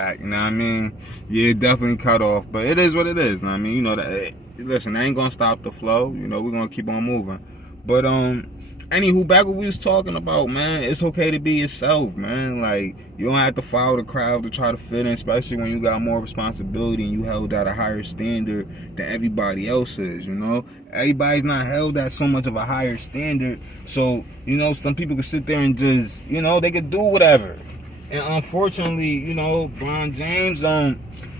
fact. You know what I mean? Yeah, definitely cut off, but it is what it is. You know what I mean? You know that. Listen, that ain't gonna stop the flow. You know, we're gonna keep on moving. But anywho, back what we was talking about, man. It's okay to be yourself, man. Like, you don't have to follow the crowd to try to fit in, especially when you got more responsibility and you held at a higher standard than everybody else is. You know, everybody's not held at so much of a higher standard. So, you know, some people can sit there and just, you know, they could do whatever. And unfortunately, you know, LeBron James,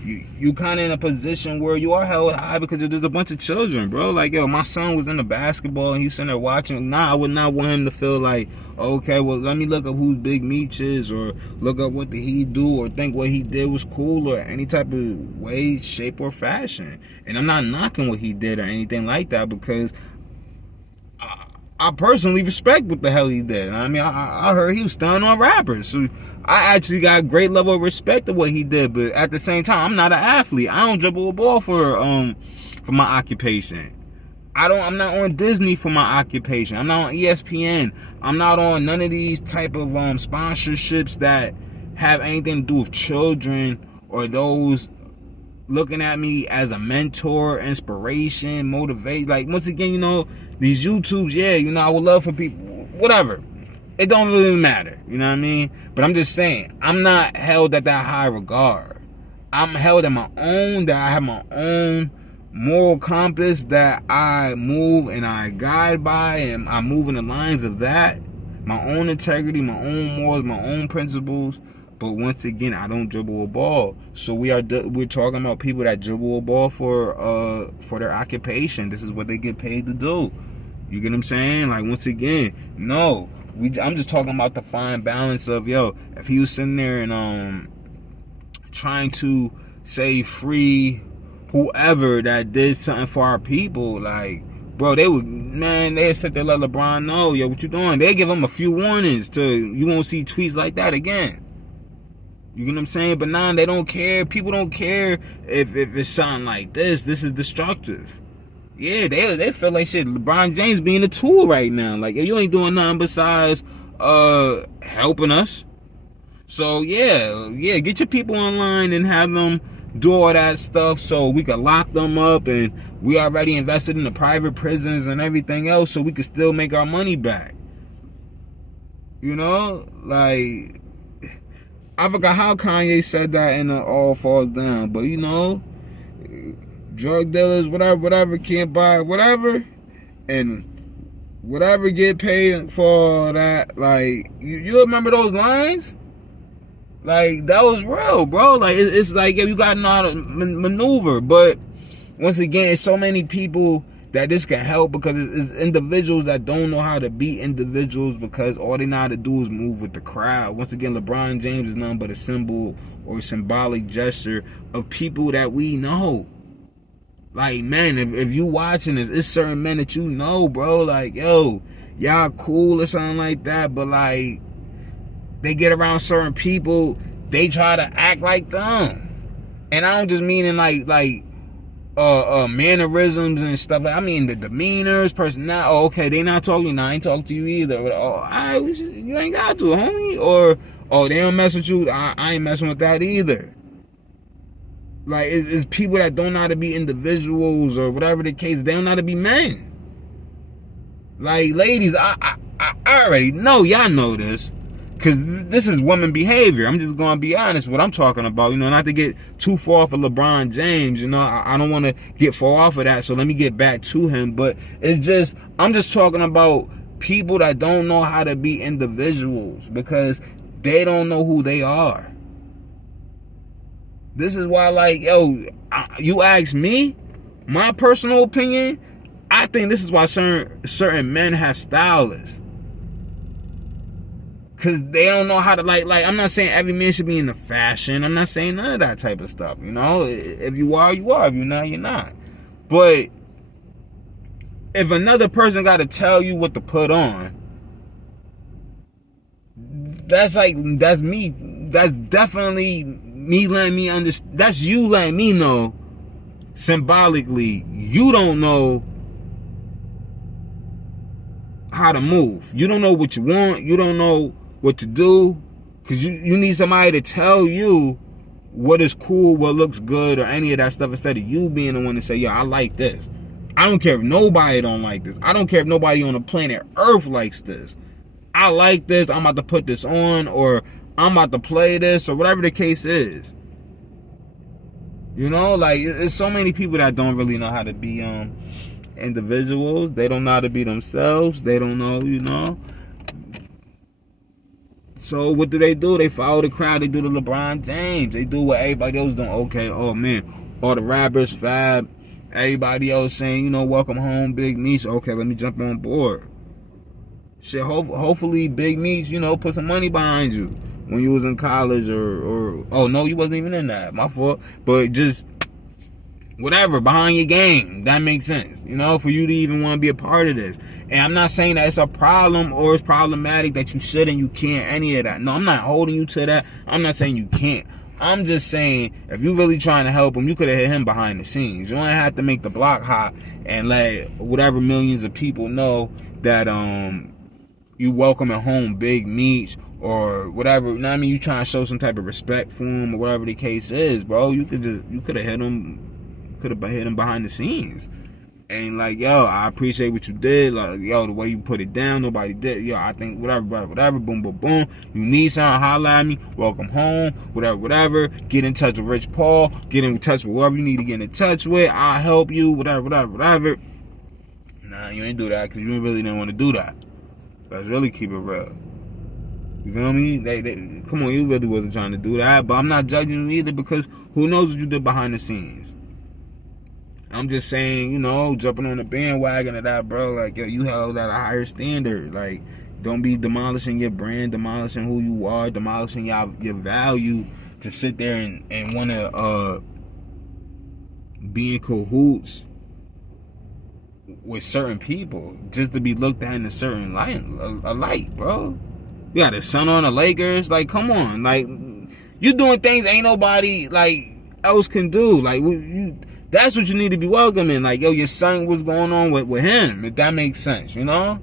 you kind of in a position where you are held high because there's a bunch of children, bro. Like, yo, my son was in the basketball and he's sitting there watching. Nah, I would not want him to feel like, okay, well, let me look up who Big Meech is, or look up what did he do, or think what he did was cool, or any type of way, shape, or fashion. And I'm not knocking what he did or anything like that, because I personally respect what the hell he did. I mean, I heard he was stunning on rappers, so I actually got a great level of respect of what he did. But at the same time, I'm not an athlete. I don't dribble a ball for my occupation. I'm not on Disney for my occupation. I'm not on ESPN. I'm not on none of these type of sponsorships that have anything to do with children or those looking at me as a mentor, inspiration, motivate. Like, once again, you know, these YouTubes, yeah, you know, I would love for people, whatever. It don't really matter, you know what I mean? But I'm just saying, I'm not held at that high regard. I'm held at my own, that I have my own moral compass that I move and I guide by, and I move in the lines of that. My own integrity, my own morals, my own principles. But once again, I don't dribble a ball. So we're talking about people that dribble a ball for their occupation. This is what they get paid to do. You get what I'm saying? Like, once again, no. I'm just talking about the fine balance of, yo, if he was sitting there and trying to say free whoever that did something for our people, like, bro, they'd sit there, let LeBron know, yo, what you doing? They give him a few warnings you won't see tweets like that again. You get what I'm saying? But nah, they don't care. People don't care if it's something like this. This is destructive. Yeah, they feel like shit. LeBron James being a tool right now. Like, you ain't doing nothing besides helping us. So yeah, get your people online and have them do all that stuff so we can lock them up, and we already invested in the private prisons and everything else so we can still make our money back. You know, like, I forgot how Kanye said that in the All Falls Down, but you know, drug dealers, whatever, can't buy whatever, and whatever get paid for that. Like, you remember those lines? Like, that was real, bro. Like, it's like, you got to know how to maneuver. But once again, it's so many people that this can help, because it's individuals that don't know how to be individuals, because all they know how to do is move with the crowd. Once again, LeBron James is nothing but a symbol or a symbolic gesture of people that we know. Like, man, if you watching this, it's certain men that you know, bro. Like, yo, y'all cool or something like that, but like, they get around certain people, they try to act like them. And I don't just mean in like mannerisms and stuff. I mean the demeanors, personality. Oh, okay, they not talking. I ain't talking to you either. Oh, you ain't got to, homie. Or, oh, they don't mess with you. I ain't messing with that either. Like, it's people that don't know how to be individuals, or whatever the case. They don't know how to be men. Like, ladies, I already know, y'all know this, because this is woman behavior. I'm just going to be honest what I'm talking about, you know, not to get too far off of LeBron James, you know. I don't want to get far off of that, so let me get back to him. But it's just, I'm just talking about people that don't know how to be individuals, because they don't know who they are. This is why, like, yo, you ask me, my personal opinion, I think this is why certain men have stylists. Because they don't know how to, like, I'm not saying every man should be into fashion. I'm not saying none of that type of stuff, you know. If you are, you are. If you're not, you're not. But if another person got to tell you what to put on, that's me. That's definitely me letting me understand. That's you letting me know, symbolically, you don't know how to move. You don't know what you want. You don't know what to do, because you need somebody to tell you what is cool, what looks good, or any of that stuff, instead of you being the one to say, yo, I like this. I don't care if nobody don't like this. I don't care if nobody on the planet Earth likes this. I like this. I'm about to put this on, or I'm about to play this, or whatever the case is. You know, like, there's so many people that don't really know how to be individuals. They don't know how to be themselves. They don't know, you know. So what do? They follow the crowd. They do the LeBron James. They do what everybody else doing. Okay, oh man, all the rappers, Fab, everybody else saying, you know, welcome home, Big Meech. Okay, let me jump on board. Shit, hopefully Big Meech, you know, put some money behind you when you was in college, or oh no, you wasn't even in that. My fault. But just whatever, behind your game. That makes sense, you know, for you to even want to be a part of this. And I'm not saying that it's a problem or it's problematic that you shouldn't, you can't, any of that. No, I'm not holding you to that. I'm not saying you can't. I'm just saying, if you really trying to help him, you could have hit him behind the scenes. You don't have to make the block hot and let whatever millions of people know that you welcoming home Big Meech or whatever. You know what I mean? You trying to show some type of respect for him or whatever the case is, bro. You could have hit him behind the scenes. And like, yo, I appreciate what you did. Like, yo, the way you put it down, nobody did. Yo, I think whatever, boom, boom, boom. You need something, holla at me. Welcome home, whatever. Get in touch with Rich Paul. Get in touch with whoever you need to get in touch with. I'll help you, whatever. Nah, you ain't do that because you really didn't want to do that. Let's really keep it real. You feel me? Come on, you really wasn't trying to do that. But I'm not judging you either, because who knows what you did behind the scenes. I'm just saying, you know, jumping on the bandwagon of that, bro. Like, yo, you held at a higher standard. Like, don't be demolishing your brand, demolishing who you are, demolishing your value to sit there and want to be in cahoots with certain people just to be looked at in a certain light, bro. You got a son on the Lakers. Like, come on. Like, you doing things ain't nobody, like, else can do. Like, that's what you need to be welcoming. Like, yo, your son, what's going on with him? If that makes sense, you know?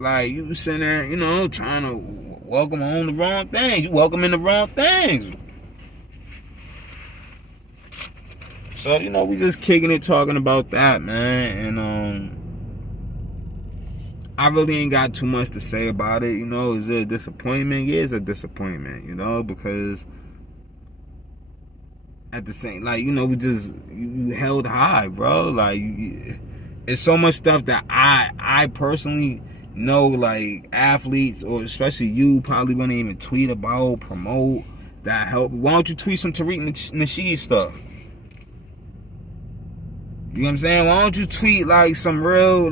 Like, you sitting there, you know, trying to welcome on the wrong things. You welcoming the wrong things. So, you know, we just kicking it, talking about that, man. And, I really ain't got too much to say about it, you know. Is it a disappointment? Yeah, it's a disappointment, you know, because at the same, like, you know, you held high, bro. Like, it's so much stuff that I personally know, like, athletes, or especially you, probably wouldn't even tweet about, promote, that help. Why don't you tweet some Tariq Nasheed stuff? You know what I'm saying? Why don't you tweet, like, some real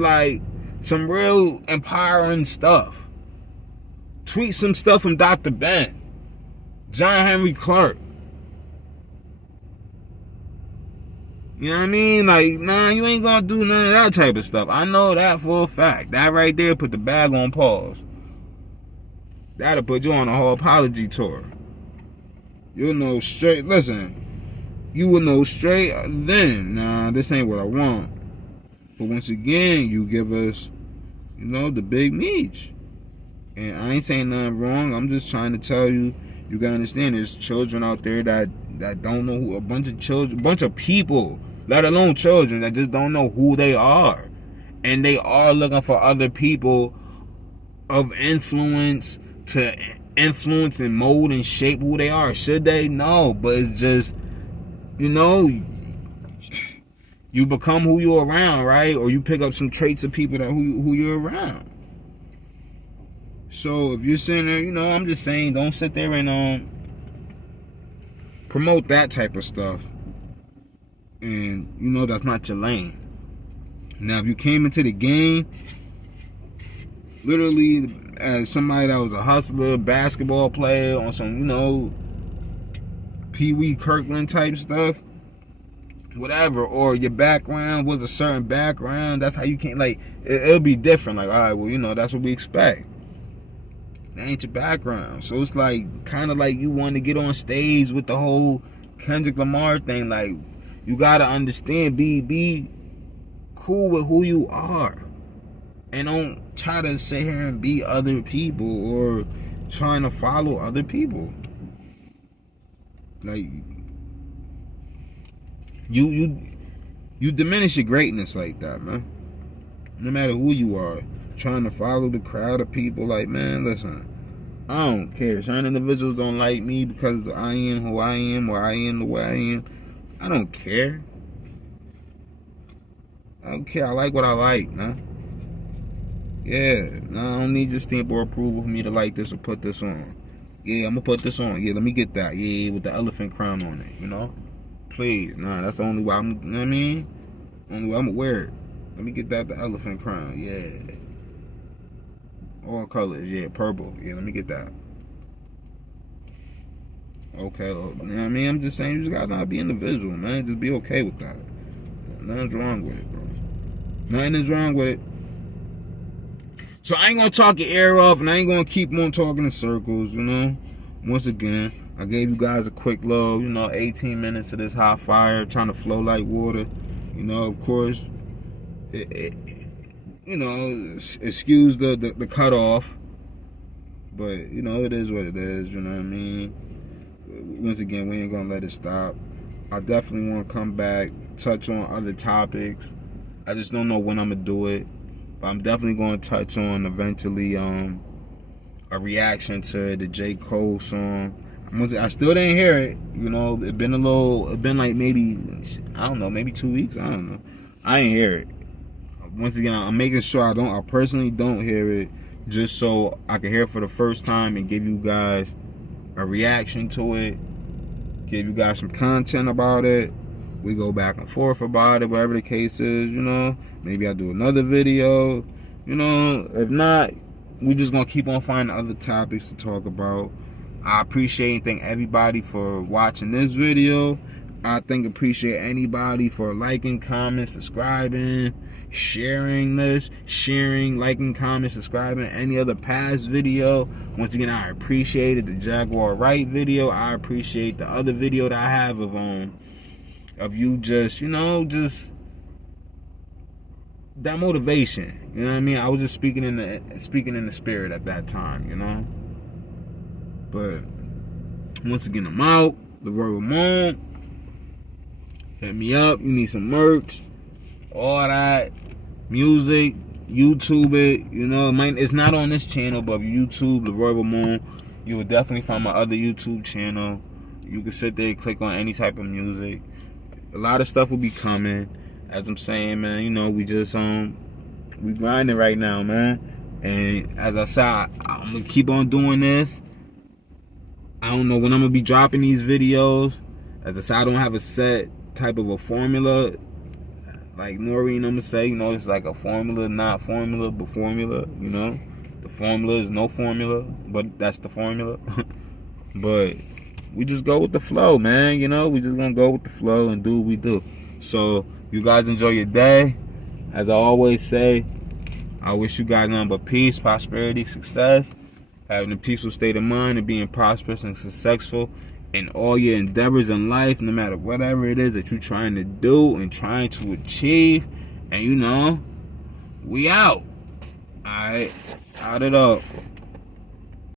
empowering stuff? Tweet some stuff from Dr. Ben, John Henry Clark. You know what I mean? Like, nah, you ain't gonna do none of that type of stuff. I know that for a fact. That right there put the bag on pause. That'll put you on a whole apology tour. You'll know straight. Listen, you will know straight then. Nah, this ain't what I want. But once again, you give us, you know, the Big Meech. And I ain't saying nothing wrong. I'm just trying to tell you, you gotta understand, there's children out there that don't know who, a bunch of people, let alone children, that just don't know who they are. And they are looking for other people of influence to influence and mold and shape who they are. Should they? No. But it's just, you know, you become who you're around, right? Or you pick up some traits of people that who you're around. So if you're sitting there, you know, I'm just saying, don't sit there and promote that type of stuff. And, you know, that's not your lane. Now, if you came into the game literally as somebody that was a hustler, basketball player, on some, you know, Pee Wee Kirkland type stuff, whatever, or your background was a certain background, that's how you came, like, it'll be different. Like, all right, well, you know, that's what we expect. That ain't your background. So it's like, kind of like you want to get on stage with the whole Kendrick Lamar thing. Like, you gotta understand, be cool with who you are, and don't try to sit here and be other people or trying to follow other people. Like you diminish your greatness like that, man. No matter who you are, trying to follow the crowd of people. Like, man, listen, I don't care. Certain individuals don't like me because I am who I am, or I am the way I am. I don't care. I don't care. I like what I like, man. Yeah, no, I don't need your stamp or approval for me to like this or put this on. Yeah, I'm gonna put this on. Yeah, let me get that. Yeah, with the elephant crown on it, you know? Please, nah, that's the only way you know what I mean? Only way I'm gonna wear it. Let me get that, the elephant crown, yeah. All colors, yeah, purple. Yeah, let me get that. Okay, well, you know what I mean? I'm just saying you just gotta not be individual, man. Just be okay with that. Nothing's wrong with it, bro. Nothing is wrong with it. So I ain't gonna talk your ear off, and I ain't gonna keep on talking in circles, you know? Once again, I gave you guys a quick little, 18 minutes of this hot fire, trying to flow like water. You know, of course, excuse the cutoff, but, it is what it is, you know what I mean? Once again, we ain't gonna let it stop. I definitely want to come back, touch on other topics. I just don't know when I'm gonna do it. But I'm definitely going to touch on eventually a reaction to the J. Cole song. I still didn't hear it. It been like maybe, I don't know, maybe 2 weeks. I don't know. I ain't hear it. Once again, I'm making sure I personally don't hear it, just so I can hear it for the first time and give you guys a reaction to it, give you guys some content about it. We go back and forth about it, whatever the case is, Maybe I'll do another video, If not, we just gonna keep on finding other topics to talk about. I appreciate and thank everybody for watching this video. I appreciate anybody for liking, commenting, subscribing, sharing this, liking, commenting, subscribing, any other past video. Once again, I appreciated the Jaguar Wright video. I appreciate the other video that I have of you just that motivation. You know what I mean? I was just speaking in the spirit at that time, But once again, I'm out. LeBron, hit me up. You need some merch, all that, music, YouTube it. It's not on this channel, but YouTube, LeRoy Ramon, you will definitely find my other YouTube channel. You can sit there and click on any type of music. A lot of stuff will be coming. As I'm saying, man, we just we grinding right now, man. And as I said, I'm gonna keep on doing this. I don't know when I'm gonna be dropping these videos. As I said, I don't have a set type of a formula. Like Noreen, I'm gonna say, it's like a formula, not formula, but formula. The formula is no formula, but that's the formula. But we just go with the flow, man. We just gonna go with the flow and do what we do. So you guys enjoy your day. As I always say, I wish you guys nothing but peace, prosperity, success, having a peaceful state of mind, and being prosperous and successful in all your endeavors in life, no matter whatever it is that you're trying to do and trying to achieve. And we out. Alright, out it up.